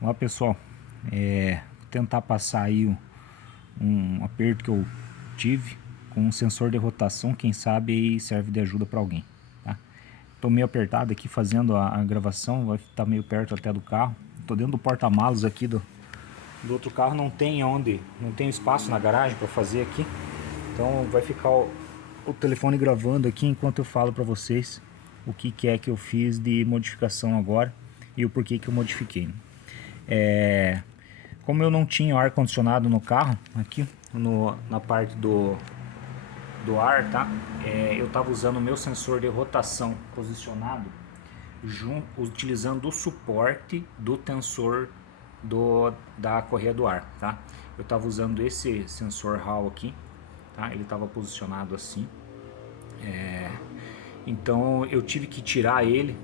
Olá pessoal, vou tentar passar aí um aperto que eu tive com um sensor de rotação, quem sabe aí serve de ajuda para alguém, tá? Tô meio apertado aqui fazendo a gravação, vai estar meio perto até do carro. Tô dentro do porta-malas aqui do outro carro, não tem espaço na garagem para fazer aqui. Então vai ficar o telefone gravando aqui enquanto eu falo para vocês o que é que eu fiz de modificação agora e o porquê que eu modifiquei. Como eu não tinha ar condicionado no carro, aqui na parte do ar, tá? Eu estava usando o meu sensor de rotação posicionado utilizando o suporte do tensor da correia do ar, tá? Eu estava usando esse sensor Hall aqui, tá? Ele estava posicionado assim. Então eu tive que tirar ele,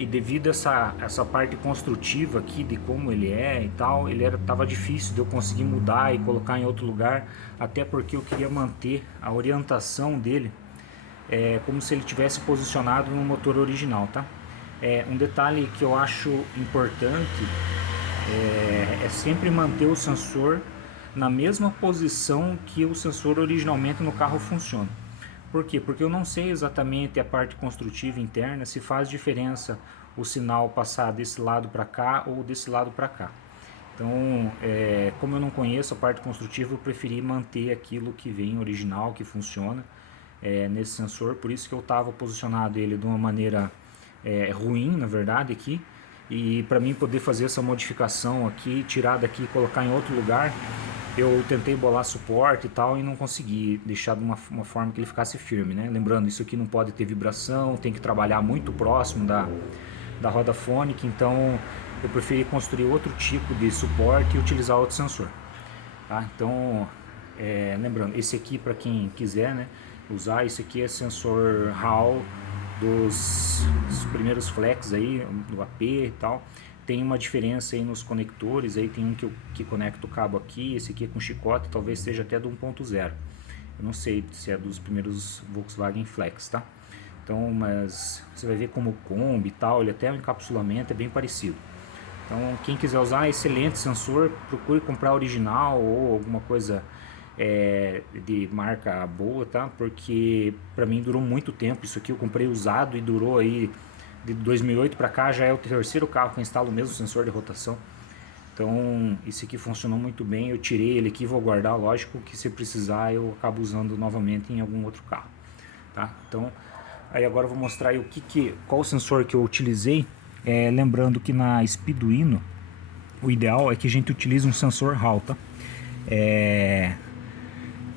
e devido a essa parte construtiva aqui de como ele é e tal, tava difícil de eu conseguir mudar e colocar em outro lugar, até porque eu queria manter a orientação dele como se ele tivesse posicionado no motor original, tá? Um detalhe que eu acho importante é sempre manter o sensor na mesma posição que o sensor originalmente no carro funciona. Por quê? Porque eu não sei exatamente a parte construtiva interna, se faz diferença o sinal passar desse lado para cá ou desse lado para cá. Então, como eu não conheço a parte construtiva, eu preferi manter aquilo que vem original, que funciona nesse sensor. Por isso que eu estava posicionado ele de uma maneira ruim, na verdade, aqui. E para mim poder fazer essa modificação aqui, tirar daqui e colocar em outro lugar, eu tentei bolar suporte e tal e não consegui deixar de uma forma que ele ficasse firme, né? Lembrando, isso aqui não pode ter vibração, tem que trabalhar muito próximo da roda fônica, então eu preferi construir outro tipo de suporte e utilizar outro sensor, tá? Então, lembrando, esse aqui para quem quiser, né, usar, esse aqui é sensor Hall dos primeiros flex aí, do AP e tal. Tem uma diferença aí nos conectores, aí tem um que conecta o cabo aqui, esse aqui é com chicote, talvez seja até do 1.0. Eu não sei se é dos primeiros Volkswagen Flex, tá? Então, mas você vai ver como o Kombi e tal, ele até o encapsulamento é bem parecido. Então, quem quiser usar, excelente sensor, procure comprar original ou alguma coisa de marca boa, tá? Porque para mim durou muito tempo. Isso aqui eu comprei usado e durou aí de 2008 para cá, já é o terceiro carro que eu instalo o mesmo sensor de rotação. Então, esse aqui funcionou muito bem. Eu tirei ele aqui, vou guardar. Lógico que se precisar eu acabo usando novamente em algum outro carro, tá? Então, aí agora eu vou mostrar aí qual o sensor que eu utilizei. Lembrando que na Speeduino o ideal é que a gente utilize um sensor Hall, tá?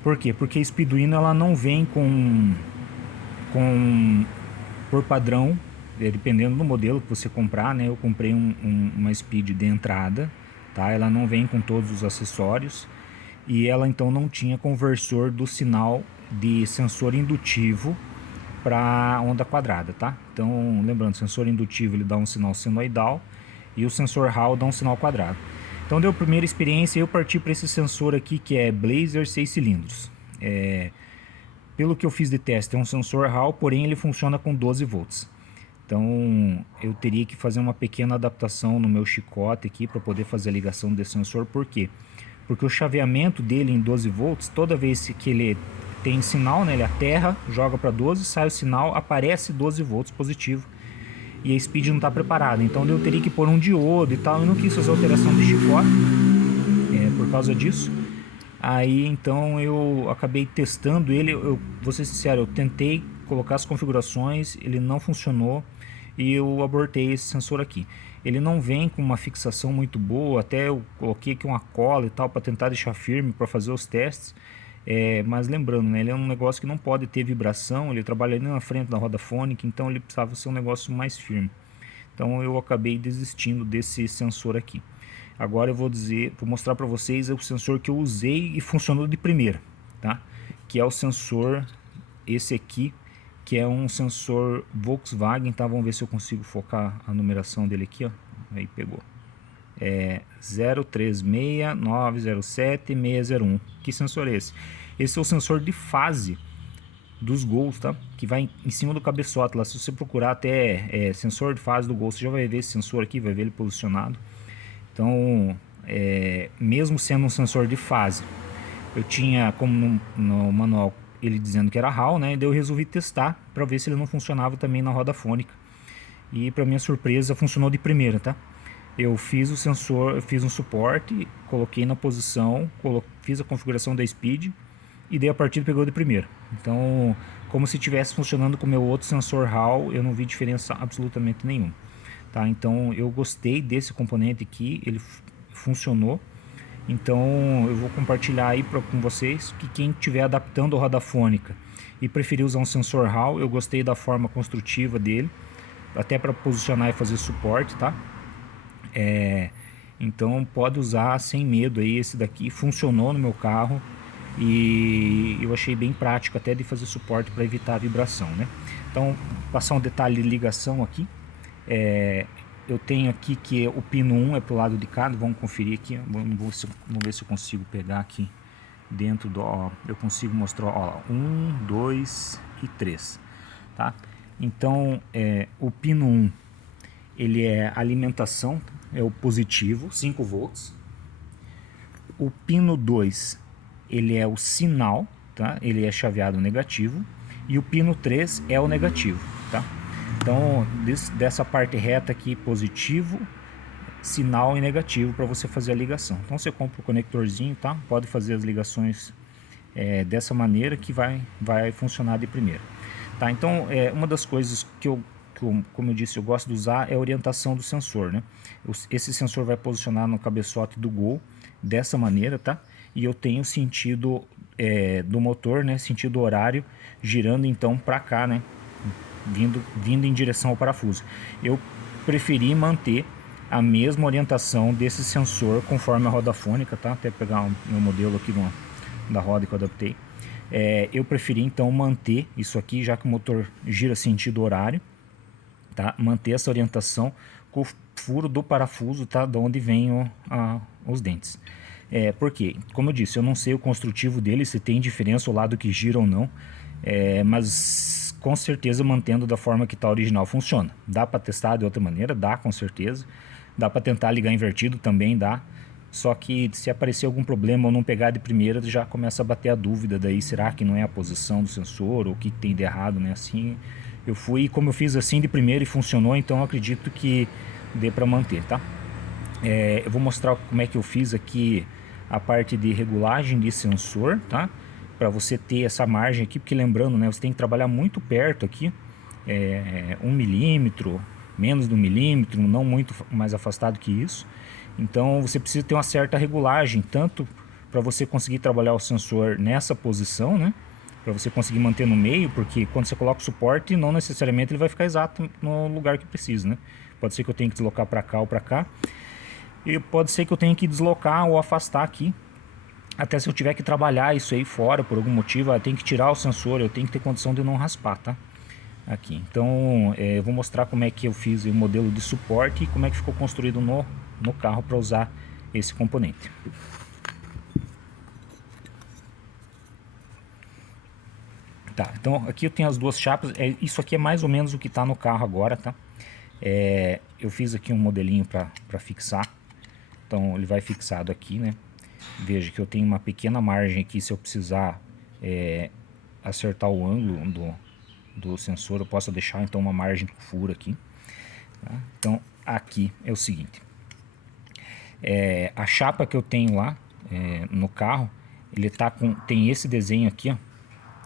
Por quê? Porque a Speeduino ela não vem com por padrão, dependendo do modelo que você comprar, né? Eu comprei uma Speed de entrada, tá? Ela não vem com todos os acessórios e ela então não tinha conversor do sinal de sensor indutivo para onda quadrada, tá? Então, lembrando, o sensor indutivo ele dá um sinal senoidal e o sensor Hall dá um sinal quadrado. Então, deu a primeira experiência e eu parti para esse sensor aqui que é Blazer 6 cilindros. Pelo que eu fiz de teste, é um sensor Hall, porém ele funciona com 12 volts. Então, eu teria que fazer uma pequena adaptação no meu chicote aqui para poder fazer a ligação desse sensor. Por quê? Porque o chaveamento dele em 12 volts, toda vez que ele tem sinal, né, ele aterra, joga para 12, sai o sinal, aparece 12 volts positivo e a Speed não está preparada. Então eu teria que pôr um diodo e tal. Eu não quis fazer alteração de chicote por causa disso. Aí então eu acabei testando ele. Eu vou ser sincero, eu tentei colocar as configurações, ele não funcionou e eu abortei esse sensor aqui. Ele não vem com uma fixação muito boa, até eu coloquei aqui uma cola e tal para tentar deixar firme para fazer os testes. Mas lembrando, né, ele é um negócio que não pode ter vibração, ele trabalha ali na frente da roda fônica, então ele precisava ser um negócio mais firme. Então eu acabei desistindo desse sensor aqui. Agora eu vou mostrar para vocês o sensor que eu usei e funcionou de primeira, tá? Que é o sensor, esse aqui, que é um sensor Volkswagen, tá? Vamos ver se eu consigo focar a numeração dele aqui, ó. Aí pegou. 036907-601. Que sensor é esse? Esse é o sensor de fase dos Gols, tá? Que vai em cima do cabeçote lá. Se você procurar até sensor de fase do Gol, você já vai ver esse sensor aqui, vai ver ele posicionado. Então, mesmo sendo um sensor de fase, eu tinha como no manual ele dizendo que era HAL, né? E daí eu resolvi testar para ver se ele não funcionava também na roda fônica. E para minha surpresa funcionou de primeira, tá? Eu fiz o sensor, eu fiz um suporte, coloquei na posição, fiz a configuração da speed e daí a partida pegou de primeira. Então, como se estivesse funcionando com o meu outro sensor HAL, eu não vi diferença absolutamente nenhuma. Tá? Então, eu gostei desse componente aqui, ele funcionou. Então, eu vou compartilhar aí com vocês que quem estiver adaptando a roda fônica e preferir usar um sensor HAL, eu gostei da forma construtiva dele, até para posicionar e fazer suporte, tá? Então pode usar sem medo aí, esse daqui funcionou no meu carro e eu achei bem prático até de fazer suporte para evitar a vibração, né? Então, passar um detalhe de ligação aqui, eu tenho aqui que o pino 1 é pro lado de cá, vamos conferir aqui, vamos ver se eu consigo pegar aqui dentro do, ó, eu consigo mostrar, ó, 1, 2 e 3, tá? Então, o pino 1, ele é alimentação, é o positivo, 5 volts. O pino 2, ele é o sinal, tá? Ele é chaveado negativo. E o pino 3 é o negativo, tá? Então, dessa parte reta aqui, positivo, sinal e negativo para você fazer a ligação. Então, você compra o conectorzinho, tá? Pode fazer as ligações dessa maneira que vai funcionar de primeira. Tá? Então, uma das coisas que como eu disse, eu gosto de usar é a orientação do sensor, né? Esse sensor vai posicionar no cabeçote do Gol dessa maneira, tá? E eu tenho sentido do motor, né? Sentido horário, girando então para cá, né? Vindo em direção ao parafuso. Eu preferi manter a mesma orientação desse sensor conforme a roda fônica, tá? Até pegar o meu modelo aqui da roda que eu adaptei. Eu preferi então manter isso aqui, já que o motor gira sentido horário, tá? Manter essa orientação com o furo do parafuso, tá? De onde vem os dentes. Porque, como eu disse, eu não sei o construtivo dele, se tem diferença o lado que gira ou não, mas com certeza mantendo da forma que está original funciona. Dá para testar de outra maneira? Dá, com certeza. Dá para tentar ligar invertido também, dá. Só que se aparecer algum problema ou não pegar de primeira, já começa a bater a dúvida daí, será que não é a posição do sensor ou o que tem de errado, né? Assim, eu fui, como eu fiz assim de primeira e funcionou, então eu acredito que dê para manter, tá? Eu vou mostrar como é que eu fiz aqui a parte de regulagem de sensor, tá? Para você ter essa margem aqui, porque lembrando, né, você tem que trabalhar muito perto aqui, 1 milímetro, menos de 1 milímetro, não muito mais afastado que isso. Então você precisa ter uma certa regulagem, tanto para você conseguir trabalhar o sensor nessa posição, né? Para você conseguir manter no meio, porque quando você coloca o suporte, não necessariamente ele vai ficar exato no lugar que precisa, né? Pode ser que eu tenha que deslocar para cá ou para cá, e pode ser que eu tenha que deslocar ou afastar aqui. Até se eu tiver que trabalhar isso aí fora por algum motivo, eu tenho que tirar o sensor, eu tenho que ter condição de não raspar, tá? Aqui, então eu vou mostrar como é que eu fiz o modelo de suporte e como é que ficou construído no carro para usar esse componente. Tá, então aqui eu tenho as duas chapas, isso aqui é mais ou menos o que está no carro agora, tá? Eu fiz aqui um modelinho para fixar, então ele vai fixado aqui, né? Veja que eu tenho uma pequena margem aqui, se eu precisar acertar o ângulo do sensor, eu posso deixar então uma margem com furo aqui, tá? Então aqui é o seguinte, a chapa que eu tenho lá no carro, ele tem esse desenho aqui, ó,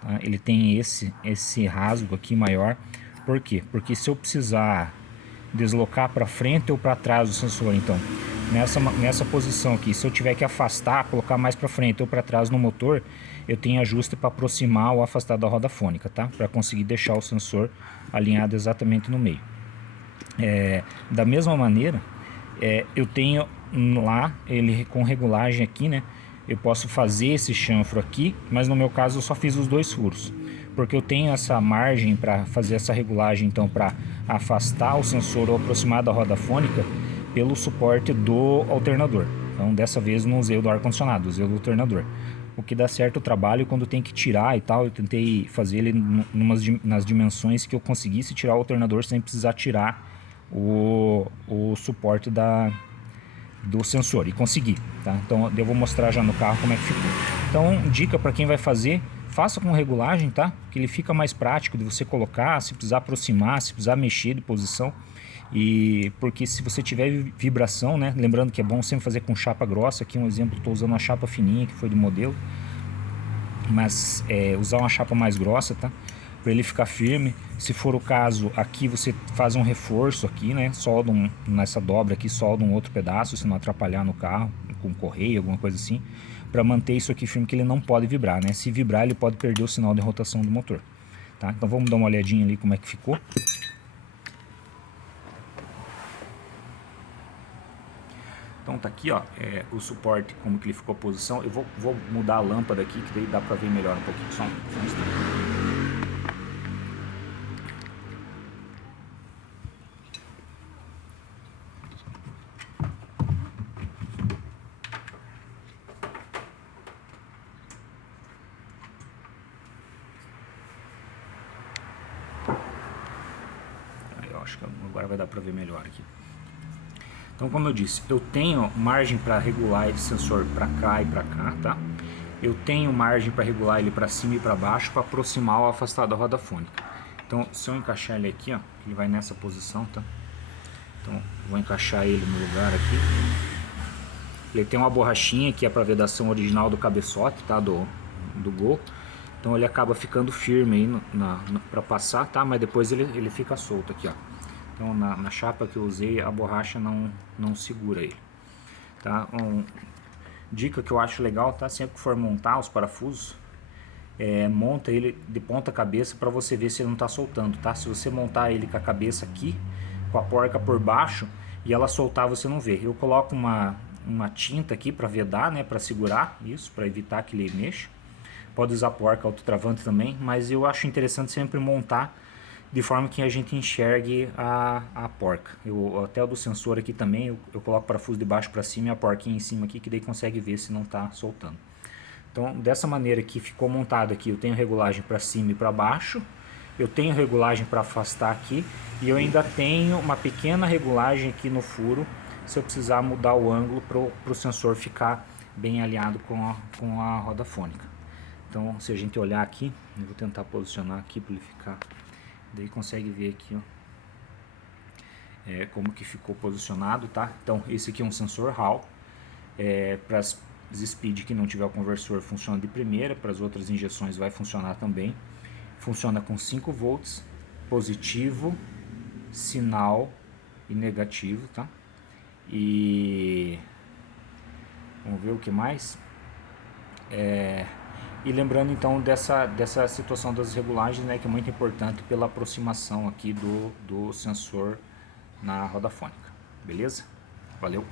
tá? Ele tem esse rasgo aqui maior. Por quê? Porque se eu precisar deslocar para frente ou para trás o sensor, então nessa posição aqui, se eu tiver que afastar, colocar mais para frente ou para trás no motor, eu tenho ajuste para aproximar ou afastar da roda fônica, tá? Para conseguir deixar o sensor alinhado exatamente no meio. Da mesma maneira, eu tenho lá ele com regulagem aqui, né? Eu posso fazer esse chanfro aqui, mas no meu caso eu só fiz os 2 furos, porque eu tenho essa margem para fazer essa regulagem, então para afastar o sensor ou aproximar da roda fônica pelo suporte do alternador. Então dessa vez não usei o do ar-condicionado, usei o do alternador. O que dá certo o trabalho quando tem que tirar e tal, eu tentei fazer ele nas dimensões que eu conseguisse tirar o alternador sem precisar tirar o suporte do sensor, e consegui, tá? Então eu vou mostrar já no carro como é que ficou. Então, dica para quem vai fazer, faça com regulagem, tá? Que ele fica mais prático de você colocar, se precisar aproximar, se precisar mexer de posição. E porque se você tiver vibração, né? Lembrando que é bom sempre fazer com chapa grossa. Aqui um exemplo, estou usando uma chapa fininha que foi do modelo, mas usar uma chapa mais grossa, tá? Para ele ficar firme. Se for o caso, aqui você faz um reforço aqui, né? Solda nessa dobra aqui, solda um outro pedaço, se não atrapalhar no carro, com correia, alguma coisa assim, para manter isso aqui firme, que ele não pode vibrar, né? Se vibrar, ele pode perder o sinal de rotação do motor, tá? Então vamos dar uma olhadinha ali como é que ficou. Então tá aqui, ó, o suporte, como que ele ficou a posição. Eu vou mudar a lâmpada aqui, que daí dá para ver melhor um pouquinho. Só um instante. Eu acho que agora vai dar para ver melhor aqui. Então, como eu disse, eu tenho margem para regular esse sensor para cá e para cá, tá? Eu tenho margem para regular ele para cima e para baixo, para aproximar ou afastar da roda fônica. Então, se eu encaixar ele aqui, ó, ele vai nessa posição, tá? Então, vou encaixar ele no lugar aqui. Ele tem uma borrachinha que é para vedação original do cabeçote, tá? Do Gol. Então, ele acaba ficando firme aí para passar, tá? Mas depois ele fica solto aqui, ó. Então na chapa que eu usei, a borracha não segura ele, tá? Dica que eu acho legal, tá? Sempre que for montar os parafusos, monta ele de ponta cabeça para você ver se ele não está soltando, tá? Se você montar ele com a cabeça aqui, com a porca por baixo, e ela soltar, você não vê. Eu coloco uma tinta aqui para vedar, né? Para segurar isso, para evitar que ele mexa. Pode usar porca autotravante também, mas eu acho interessante sempre montar de forma que a gente enxergue a porca. Até o do sensor aqui também, eu coloco o parafuso de baixo para cima e a porquinha em cima aqui, que daí consegue ver se não está soltando. Então, dessa maneira que ficou montado aqui, eu tenho regulagem para cima e para baixo, eu tenho regulagem para afastar aqui, e eu ainda tenho uma pequena regulagem aqui no furo, se eu precisar mudar o ângulo para o sensor ficar bem alinhado com a roda fônica. Então, se a gente olhar aqui, eu vou tentar posicionar aqui para ele ficar... Daí consegue ver aqui, ó, como que ficou posicionado, tá? Então esse aqui é um sensor Hall, para as speed que não tiver o conversor funciona de primeira, para as outras injeções vai funcionar também. Funciona com 5 volts, positivo, sinal e negativo, tá? E vamos ver o que mais. E lembrando então dessa situação das regulagens, né, que é muito importante pela aproximação aqui do sensor na roda fônica. Beleza? Valeu!